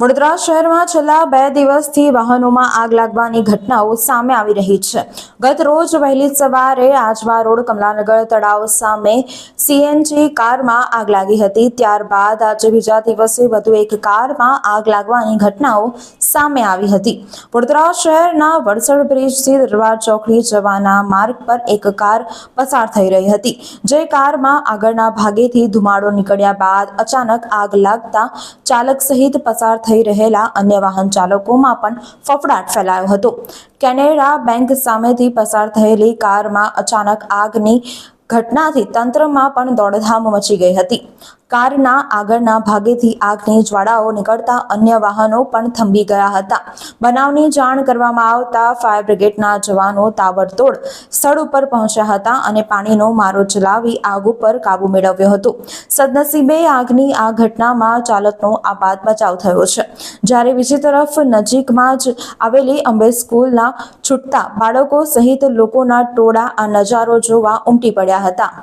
વડોદરા શહેરમાં છેલ્લા 2 દિવસથી વાહનોમાં આગ લાગવાની ઘટનાઓ સામે આવી રહી છે। ગત રોજ વહેલી સવારે આજવા રોડ કમલાનગર તળાવ સામે સીએનજી કારમાં આગ લાગી હતી। ત્યારબાદ આજે બીજા દિવસે વધુ એક કારમાં આગ લાગવાની ઘટનાઓ સામે આવી હતી। વડોદરા શહેરના વડસર બ્રિજથી દરબાર ચોકડી જવાના માર્ગ પર એક કાર પસાર થઈ રહી હતી, જે કારમાં આગળના ભાગેથી ધુમાડો નીકળ્યા બાદ અચાનક આગ લાગતા ચાલક સહિત પસાર થઈ રહેલા અન્ય વાહન ચાલકોમાં પણ ફફડાટ ફેલાયો હતો। કેનેરા બેંક સામેથી પસાર થયેલી કારમાં અચાનક આગની ઘટનાથી તંત્રમાં પણ દોડધામ મચી ગઈ હતી। કારના આગળના ભાગેથી આગની જ્વાળાઓ નીકળતા અન્ય વાહનો પણ થંભી ગયા હતા। બનાવની જાણ કરવામાં આવતા ફાયર બ્રિગેડના જવાનો તાબડતોડ સ્થળ ઉપર પહોંચ્યા હતા અને પાણીનો મારો ચલાવી આગ ઉપર કાબુ મેળવ્યો હતો। સદનસીબે આગની આ ઘટનામાં ચાલકનો આબાદ બચાવ થયો છે, જ્યારે બીજી તરફ નજીકમાં જ આવેલી અંબે સ્કૂલના છૂટતા બાળકો સહિત લોકોના ટોળા આ નજારો જોવા ઉમટી પડ્યા હતા।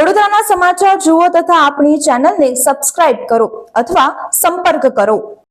વડોદરાના સમાચાર જુઓ તથા આપણી ચેનલને સબસ્ક્રાઇબ કરો અથવા સંપર્ક કરો.